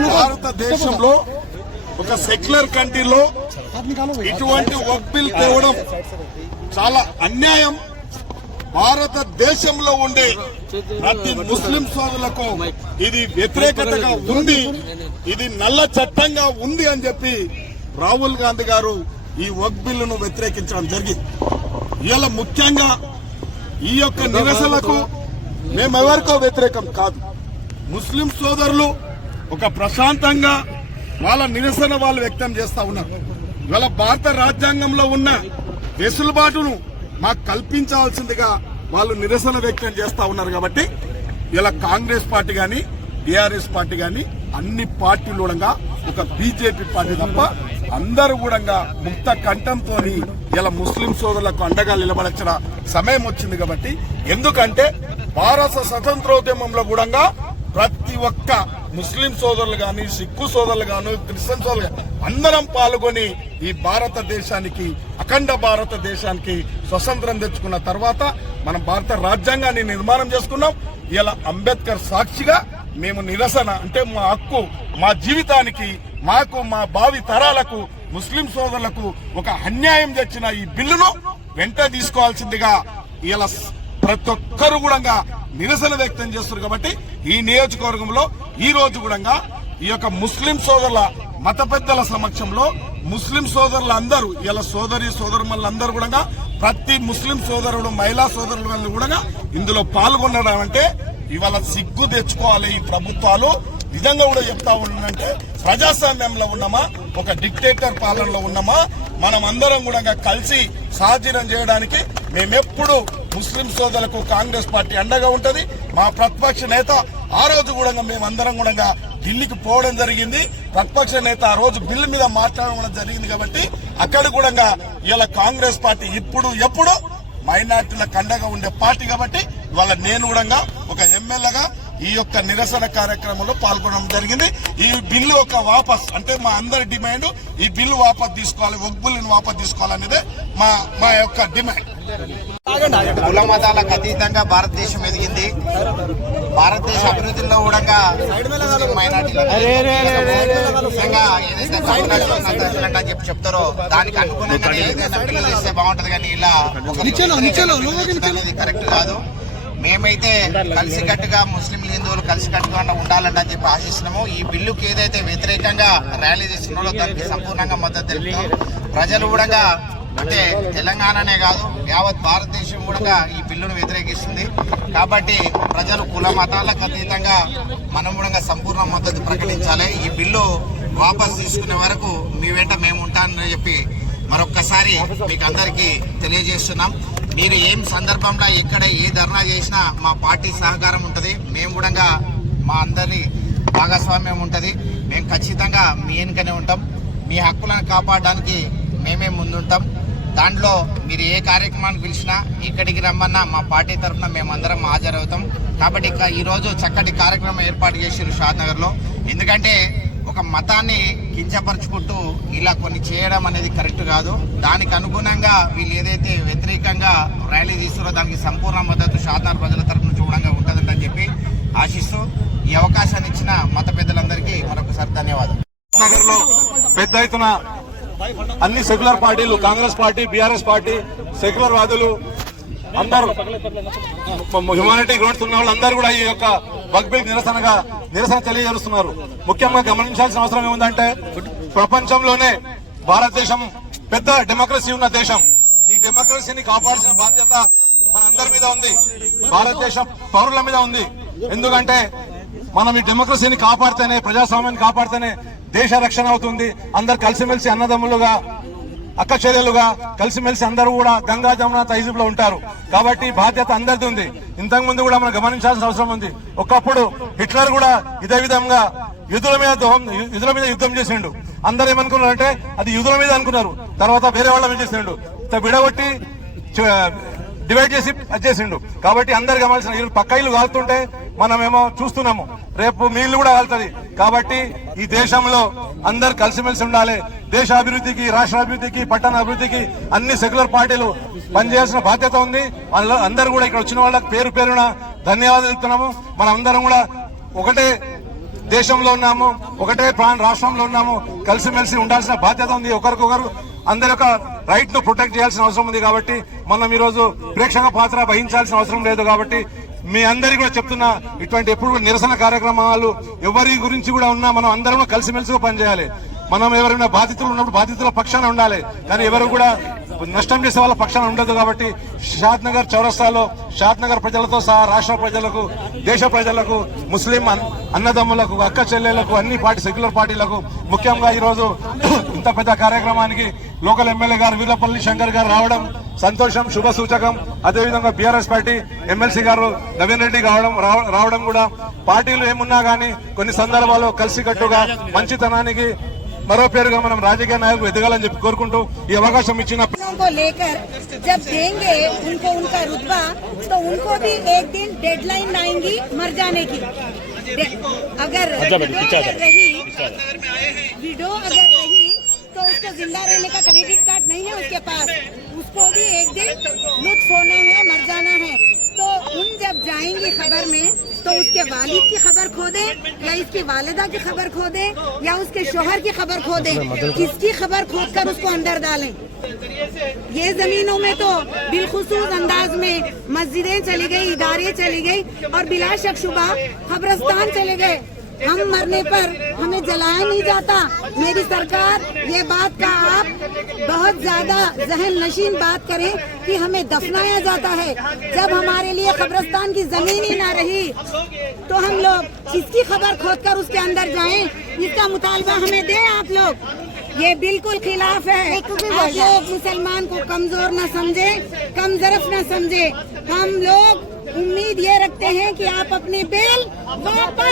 భారతదేశంలో ఒక సెక్యులర్ కంట్రీలో ఇటువంటి వర్క్ బిల్ తేవడం చాలా అన్యాయం. భారతదేశంలో ఉండే ప్రతి ముస్లిం సోదరులకు ఇది వ్యతిరేకతగా ఉంది. ఇది నల్ల చట్టంగా ఉంది అని చెప్పి రాహుల్ గాంధీ గారు ఈ వర్క్ బిల్లును వ్యతిరేకించడం జరిగింది. ఇలా ముఖ్యంగా ఈ యొక్క నిరసనకు మేమెవరికో వ్యతిరేకం కాదు. ముస్లిం సోదరులు ఒక ప్రశాంతంగా వాళ్ళ నిరసన వాళ్ళు వ్యక్తం చేస్తా ఉన్నారు. ఇవాళ భారత రాజ్యాంగంలో ఉన్న వెసులుబాటును మాకు కల్పించాల్సిందిగా వాళ్ళు నిరసన వ్యక్తం చేస్తా ఉన్నారు కాబట్టి ఇలా కాంగ్రెస్ పార్టీ కానీ టిఆర్ఎస్ పార్టీ కానీ అన్ని పార్టీలు కూడా ఒక బీజేపీ పార్టీ తప్ప అందరూ కూడా ముక్త కంఠంతో ఇలా ముస్లిం సోదరులకు అండగా నిలబడచ్చిన సమయం వచ్చింది కాబట్టి ఎందుకంటే భారత స్వతంత్రోద్యమంలో కూడా ప్రతి ఒక్క ముస్లిం సోదరులు గాని సిక్కు సోదరులు గాను క్రిస్టియన్ సోదరులు అందరం పాల్గొని ఈ భారతదేశానికి అఖండ భారతదేశానికి స్వతంత్రం తెచ్చుకున్న తర్వాత మనం భారత రాజ్యాంగాన్ని నిర్మాణం చేసుకున్నాం. ఇలా అంబేద్కర్ సాక్షిగా మేము నిరసన అంటే మా హక్కు మా జీవితానికి మాకు మా భావి తరాలకు ముస్లిం సోదరులకు ఒక అన్యాయం తెచ్చిన ఈ బిల్లును వెంట తీసుకోవాల్సిందిగా ఇలా ప్రతి ఒక్కరు కూడా నిరసన వ్యక్తం చేస్తున్నారు కాబట్టి ఈ నియోజకవర్గంలో ఈ రోజు కూడా ఈ యొక్క ముస్లిం సోదరుల మత పెద్దల సమక్షంలో ముస్లిం సోదరులు అందరూ ఇలా సోదరి సోదరులందరూ కూడా ప్రతి ముస్లిం సోదరుడు మహిళా సోదరులు కూడా ఇందులో పాల్గొనడం అంటే ఇవాళ సిగ్గు తెచ్చుకోవాలి ఈ ప్రభుత్వాలు. నిజంగా కూడా చెప్తా ఉన్నంటే ప్రజాస్వామ్యంలో ఉన్నామా? ఒక డిక్టేటర్ పాలనలో ఉన్నామా? మనం అందరం కూడా కలిసి సాధీనం చేయడానికి మేమెప్పుడు ముస్లిం సోదరులకు కాంగ్రెస్ పార్టీ అండగా ఉంటది. మా ప్రతిపక్ష నేత ఆ రోజు కూడా మేమందరం కూడా ఢిల్లీకి పోవడం జరిగింది. ప్రతిపక్ష నేత ఆ రోజు బిల్లు మీద మాట్లాడడం జరిగింది కాబట్టి అక్కడ కూడా ఇలా కాంగ్రెస్ పార్టీ ఇప్పుడు ఎప్పుడు మైనార్టీల కండగా ఉండే పార్టీ కాబట్టి ఇవాళ నేను కూడా ఒక ఎమ్మెల్యేగా ఈ యొక్క నిరసన కార్యక్రమంలో పాల్గొనడం జరిగింది. ఈ బిల్లు ఒక వాపస్ అంటే మా అందరి డిమాండ్ ఈ బిల్లు వాపస్ తీసుకోవాలి ఒక్ బిల్లుని వాపస్ తీసుకోవాలనేదే మా మా యొక్క డిమాండ్. కుల మతాలకు అతీతంగా భారతదేశం ఎదిగింది. భారతదేశ అభివృద్ధిలో కూడా ముఖ్యంగా ఏదైతే అని చెప్పి చెప్తారో దానికి అనుగుణంగా ఏదైనా ఇస్తే బాగుంటది కానీ ఇలా కరెక్ట్ కాదు. మేమైతే కలిసికట్టుగా ముస్లిం హిందువులు కలిసికట్టుగా ఉండాలని అని చెప్పి ఆశిస్తున్నాము. ఈ బిల్లుకి ఏదైతే వ్యతిరేకంగా ర్యాలీ చేస్తున్నారో దానికి సంపూర్ణంగా మద్దతు తెలుపుతాం. ప్రజలు కూడా అంటే తెలంగాణనే కాదు యావత్ భారతదేశం కూడా ఈ బిల్లును వ్యతిరేకిస్తుంది. కాబట్టి ప్రజలు కుల మతాలకు అతీతంగా మనం కూడా సంపూర్ణ మద్దతు ప్రకటించాలి. ఈ బిల్లు వాపసు తీసుకునే వరకు మీ వెంట మేము ఉంటానని చెప్పి మరొక్కసారి మీకు అందరికీ తెలియజేస్తున్నాం. మీరు ఏం సందర్భంలో ఎక్కడ ఏ ధర్నా చేసినా మా పార్టీ సహకారం ఉంటుంది. మేము కూడా మా అందరి భాగస్వామ్యం ఉంటుంది. మేము ఖచ్చితంగా మీ వెనుకనే ఉంటాం. మీ హక్కులను కాపాడడానికి మేమే ముందుంటాం. దాంట్లో మీరు ఏ కార్యక్రమాన్ని పిలిచినా ఇక్కడికి రమ్మన్నా మా పార్టీ తరఫున మేమందరం హాజరవుతాం. కాబట్టి ఇక ఈరోజు చక్కటి కార్యక్రమం ఏర్పాటు చేశారు షాద్ నగర్లో. ఎందుకంటే ఒక మతాన్ని కించపరుచుకుంటూ ఇలా కొన్ని చేయడం అనేది కరెక్ట్ కాదు. దానికి అనుగుణంగా వీళ్ళు ఏదైతే వ్యతిరేకంగా ర్యాలీ తీస్తారో దానికి సంపూర్ణ మద్దతు షాద్నగర్ ప్రజల తరఫున చూడంగా ఉంటుందని చెప్పి ఆశిస్తూ ఈ అవకాశాన్ని ఇచ్చిన మత పెద్దలందరికీ మరొకసారి ధన్యవాదాలు. నగర్ పెద్ద ఎత్తున అన్ని సెక్యులర్ పార్టీలు Congress party BRS party secular వాదులు అందరూ హ్యుమానిటీ గ్రౌండ్స్ ఉన్న వాళ్ళందరూ కూడా ఈ యొక్క బగ్బిల్ నిరసనగా నిరసన తెలియజేస్తున్నారు. ముఖ్యంగా గమనించాల్సిన అవసరం ఏముందంటే ప్రపంచంలోనే భారతదేశం పెద్ద డెమోక్రసీ ఉన్న దేశం. ఈ డెమోక్రసీని కాపాడాల్సిన బాధ్యత మనందరి మీద ఉంది. భారతదేశం పౌరుల మీద ఉంది. ఎందుకంటే మనం ఈ డెమోక్రసీని కాపాడితేనే ప్రజాస్వామ్యాన్ని కాపాడితేనే దేశ రక్షణ అవుతుంది. అందరు కలిసిమెలిసి అన్నదమ్ములుగా అక్క చెల్లెలుగా కలిసిమెలిసి అందరూ కూడా గంగా జమున తహజీబ్లో ఉంటారు. కాబట్టి బాధ్యత అందరిది ఉంది. ఇంతకు ముందు కూడా మనం గమనించాల్సిన అవసరం ఉంది. ఒకప్పుడు హిట్లర్ కూడా ఇదే విధంగా యుద్ధుల మీద దోహం- యుద్ధుల మీద యుద్ధం చేసిండు. అందరు ఏమనుకున్నారంటే అది యుద్ధుల మీద అనుకున్నారు. తర్వాత వేరే వాళ్ళ మీద చేసిండు. విడగొట్టి డివైడ్ చేసి చేసిండు. కాబట్టి అందరు గమనించిన ఇల్లు పక్క ఇల్లు కాలుతుంటే మనమేమో చూస్తున్నాము. రేపు మీళ్ళు కూడా వెళ్తుంది కాబట్టి ఈ దేశంలో అందరు కలిసిమెలిసి ఉండాలి. దేశ అభివృద్ధికి రాష్ట్ర అభివృద్ధికి పట్టణ అభివృద్ధికి అన్ని సెక్యులర్ పార్టీలు పనిచేయాల్సిన బాధ్యత ఉంది. వాళ్ళ అందరూ కూడా ఇక్కడ వచ్చిన వాళ్ళకి పేరు పేరున ధన్యవాదాలు ఇస్తున్నాము మనం అందరం కూడా ఒకటే దేశంలో ఉన్నాము ఒకటే ప్రాణ రాష్ట్రంలో ఉన్నాము కలిసిమెలిసి ఉండాల్సిన బాధ్యత ఉంది. ఒకరికొకరు అందరి యొక్క రైట్ను ప్రొటెక్ట్ చేయాల్సిన అవసరం ఉంది కాబట్టి మనం ఈరోజు ప్రేక్షక పాత్ర వహించాల్సిన అవసరం లేదు కాబట్టి మీ అందరికీ కూడా చెప్తున్నా ఇటువంటి ఎప్పుడు కూడా నిరసన కార్యక్రమాలు ఎవరి గురించి కూడా ఉన్నా మనం అందరం కూడా కలిసిమెలిసిగా పనిచేయాలి. మనం ఎవరైనా బాధితులు ఉన్నప్పుడు బాధితుల పక్షాన ఉండాలి. కానీ ఎవరు కూడా నష్టం చేసే వాళ్ళ పక్షాన ఉండదు కాబట్టి షాద్ నగర్ చౌరస్తాలో షాద్ నగర్ ప్రజలతో సహా రాష్ట్ర ప్రజలకు దేశ ప్రజలకు ముస్లిం అన్- అన్నదమ్ములకు అక్క చెల్లెలకు అన్ని పార్టీ సెక్యులర్ పార్టీలకు ముఖ్యంగా ఈరోజు ఇంత పెద్ద కార్యక్రమానికి లోకల్ ఎమ్మెల్యే గారు వీరపల్లి శంకర్ గారు రావడం సంతోషం శుభ సూచకం అదేవిధంగా బీఆర్ఎస్ పార్టీ ఎమ్మెల్సీ గారు నవీన్ రెడ్డి రావడం రావ- రావడం కూడా పార్టీలు ఏమున్నా గానీ కొన్ని సందర్భాల్లో కలిసికట్టుగా మంచితనానికి మరో పేరుగా మనం రాజకీయ నాయకులు ఎదగాలని చెప్పి కోరుకుంటూ ఈ అవకాశం ఇచ్చిన लोगों को लेकर जब देंगे उनको उनका रुतबा तो उनको भी एक दिन डेडलाइन आएंगी मर जाने की दे- अगर विडो अगर रही विडो अगर रही तो उसको जिंदा रहने का क्रेडिट कार्ड नहीं है उसके पास उसको भी एक दिन लुत्फ होना है मर जाना है। तो उन जब जाएँगी खबर में तो उसके वालिद की खबर खो दे या इसकी वालिदा की खबर खो दे या उसके शोहर की खबर खो दे किसकी खबर खोद कर उसको अंदर डालें? ये जमीनों में तो बिलखसूस अंदाज में मस्जिदें चली गई इदारे चली गई और बिला शक शुबा खबरस्तान चले गए। हम मरने पर जलाया नहीं जाता। मेरी सरकार ये बात का आप बहुत ज़्यादा जहन नशीन बात करें कि हमें दफनाया जाता है। जब हमारे लिए कब्रस्तान की ज़मीन ही ना रही तो हम लोग इसकी खबर खोद कर उसके अंदर जाएँ? इसका मुतालबा हमें दें आप लोग। ये बिल्कुल खिलाफ है। आप लोग मुसलमान को कमज़ोर न समझे कम जरफ न समझे। हम लोग उम्मीद ये रखते हैं कि आप अपने बिल वापस